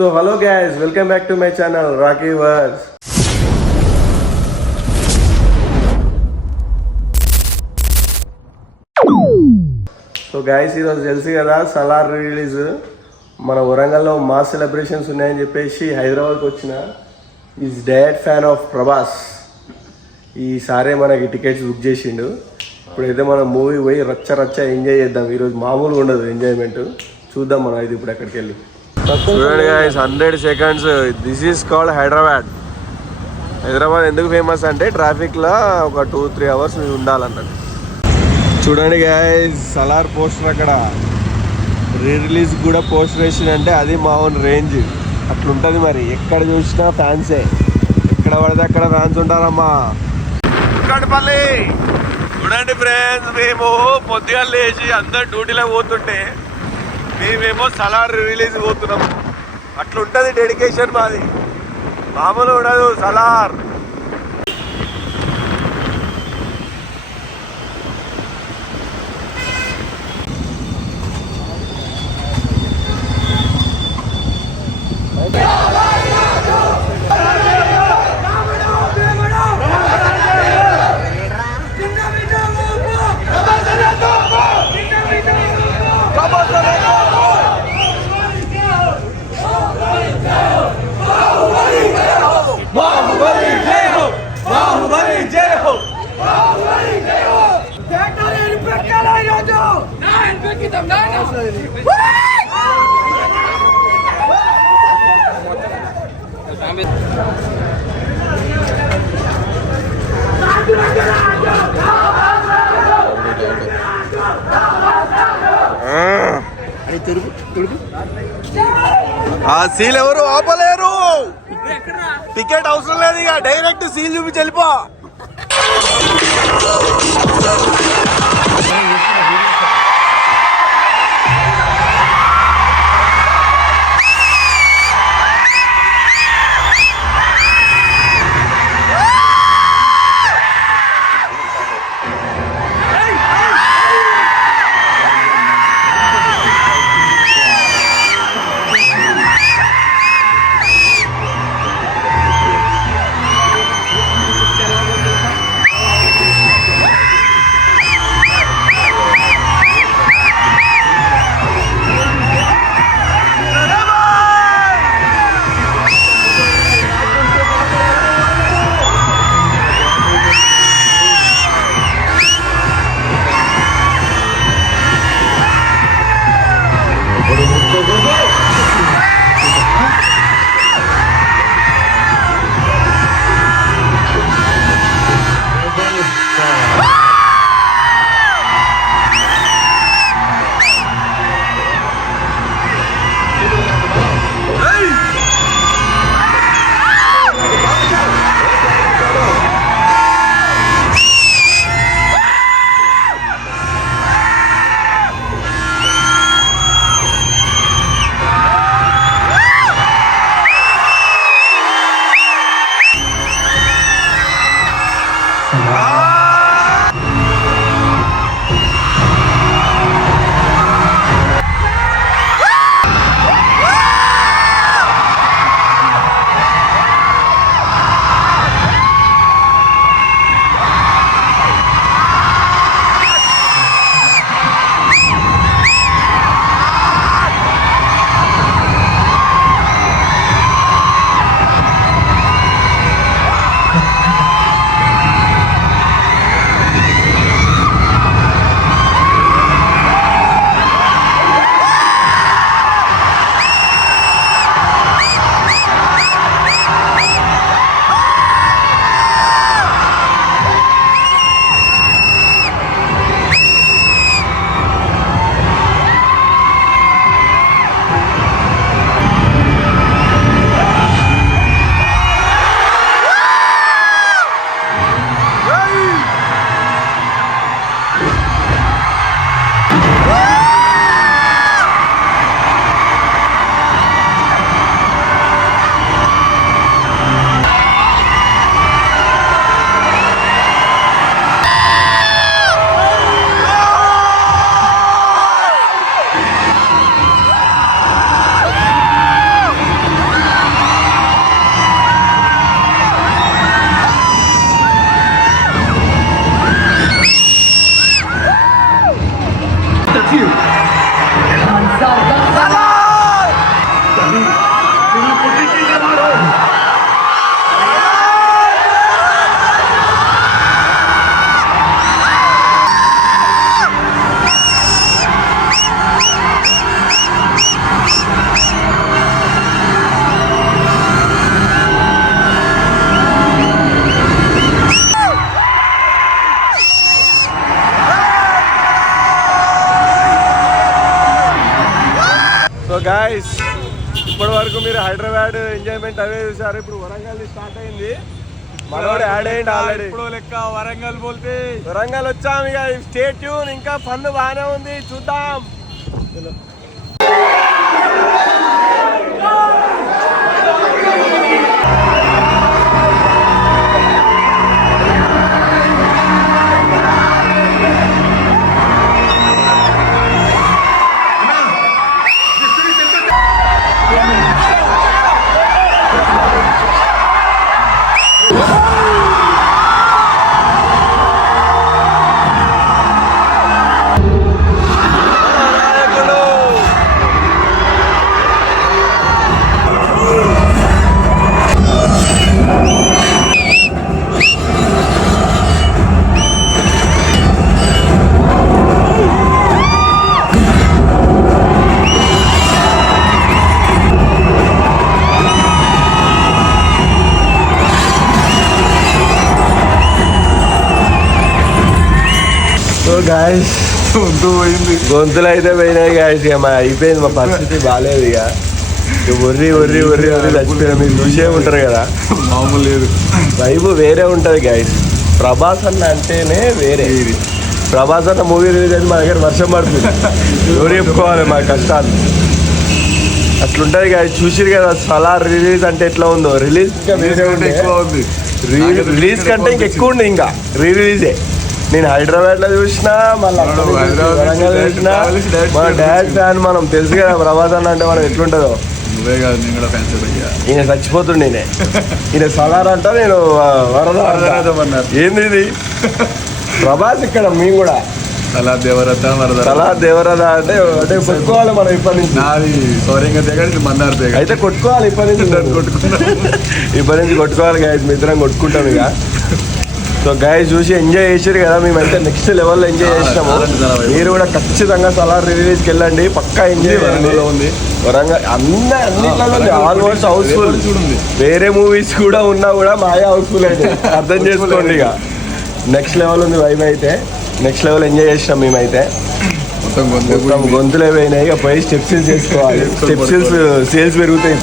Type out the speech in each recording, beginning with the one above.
So hello guys, welcome back to my channel Rocky Words. So guys ఈరోజు తెలుసు కదా Salaar release మన వరంగల్లో మాస్ సెలబ్రేషన్స్ ఉన్నాయని చెప్పేసి హైదరాబాద్కి వచ్చిన is direct fan of Prabhas. ఈసారి మనకి టికెట్స్ బుక్ చేసిండు. ఇప్పుడైతే మనం మూవీ పోయి రచ్చ ఎంజాయ్ చేద్దాం. ఈరోజు మామూలుగా ఉండదు ఎంజాయ్మెంట్. చూద్దాం మనం అయితే ఇప్పుడు అక్కడికి వెళ్ళి. చూడండి guys 100 seconds. This is called Hyderabad. Hyderabad ఎందుకు ఫేమస్ అంటే ట్రాఫిక్లో ఒక 2-3 hours ఉండాలన్నట్టు. చూడండి గైస్ సలార్ పోస్టర్ అక్కడ రిలీజ్ కూడా పోస్టర్ వేసిందంటే అది మా ఓన్ రేంజ్ అట్లుంటుంది. మరి ఎక్కడ చూసినా ఫ్యాన్సే, ఎక్కడ పడితే అక్కడ ఫ్యాన్స్ ఉంటారమ్మా. కడపల్లి చూడండి ఫ్రెండ్స్, మేము పొద్దుగా లేచి అందరు డ్యూటీలో పోతుంటే మేమేమో సలార్ రిలీజ్ పోతున్నాం. అట్లుంటుంది డెడికేషన్ మాది, మామూలు ఉండదు సలార్. ఆ సీల్ ఎవరు ఆపలేరు. టికెట్ అవసరం లేదు, ఇక డైరెక్ట్ సీల్ చూపించి వెళ్ళిపో. సో గాయస్ ఇప్పటి వరకు మీరు హైదరాబాద్ ఎంజాయ్మెంట్ అవే చూసారు. ఇప్పుడు వరంగల్ స్టార్ట్ అయింది. మనోడు యాడ్ అయ్యింది ఆల్రెడీ. ఇప్పుడు లెక్క వరంగల్ పోతే వరంగల్ వచ్చాము. ఇక స్టే ట్యూన్. ఇంకా ఫన్ బాగానే ఉంది, చూద్దాం. గాయస్ గొంతులు అయితే పోయినాయి గాయస్. ఇక మా అయిపోయింది, మా పరిస్థితి బాగాలేదు. ఇక ఒర్రి ఒర్రి ఒర్రి ఒర్రి చచ్చిపోయినా. మీరు చూసే ఉంటారు కదా, మామూలు లేదు. వైబ్ వేరే ఉంటుంది గాయస్. ప్రభాస్ అన్న అంటేనే వేరే. ప్రభాస్ అన్న మూవీ రిలీజ్ అయితే మా దగ్గర వర్షం పడుతుంది. ఎవరు చెప్పుకోవాలి మా కష్టాలు. అట్లుంటుంది గాయస్. చూసిరు కదా సలార్ రిలీజ్ అంటే ఎట్లా ఉందో. రిలీజ్ ఎక్కువ ఉంది. రిలీజ్ కంటే ఇంకెక్కువ ఉంది. ఇంకా రీ రిలీజే. నేను హైదరాబాద్ లో చూసినా, మళ్ళీ వరంగల్ చూసినా. మన డాడ్ ఫ్యాన్ మనం, తెలుసు కదా ప్రభాస్ అన్న అంటే మనం ఎట్లుంటుందో. ఈయన చచ్చిపోతుండే. ఈయన సలార్ అంట, నేను వరద. ఏంది ఇది ప్రభాస్ ఇక్కడ. మేము కూడా సలార్ దేవరథ అంటే అంటే కొట్టుకోవాలి మనం ఇప్పటి నుంచి. అయితే కొట్టుకోవాలి ఇప్పటి నుంచి. ఇప్పటి నుంచి కొట్టుకోవాలి గాయస్. మీ ఇద్దరం కొట్టుకుంటాం ఇక. సో గాయస్ చూసి ఎంజాయ్ చేసారు కదా. మేమైతే నెక్స్ట్ లెవెల్లో ఎంజాయ్ చేసినాము. మీరు కూడా ఖచ్చితంగా సలార్ రిలీజ్కి వెళ్ళండి, పక్కా ఎంజాయ్. వరంగల్లో ఉంది, వరంగల్ అన్నిట్లో ఉంది. Almost Housefull. వేరే మూవీస్ కూడా ఉన్నా కూడా మాయా హౌస్ఫుల్ అయితే అర్థం చేసుకోండి. ఇక నెక్స్ట్ లెవెల్ ఉంది వైబ్. అయితే నెక్స్ట్ లెవెల్ ఎంజాయ్ చేసినాం మేమైతే. మొత్తం గొంతులే పోయినాయి. ఇక పోయి స్టెప్స్ చేసుకోవాలి. స్టెప్స్ సేల్స్ పెరుగుతాయి.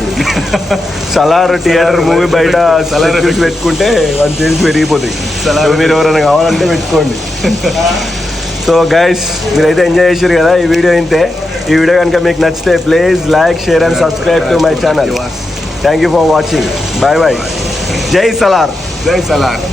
సలార్ థియేటర్ మూవీ బయట స్టెప్స్ పెట్టుకుంటే వన్ సేల్స్ పెరిగిపోతాయి. మీరు ఎవరైనా కావాలంటే పెట్టుకోండి. సో గైస్ మీరైతే ఎంజాయ్ చేశారు కదా ఈ వీడియో. ఇంతే. ఈ వీడియో కనుక మీకు నచ్చితే please like, share and subscribe to my channel. Thank you for watching. Bye bye. జై సలార్. జై సలార్.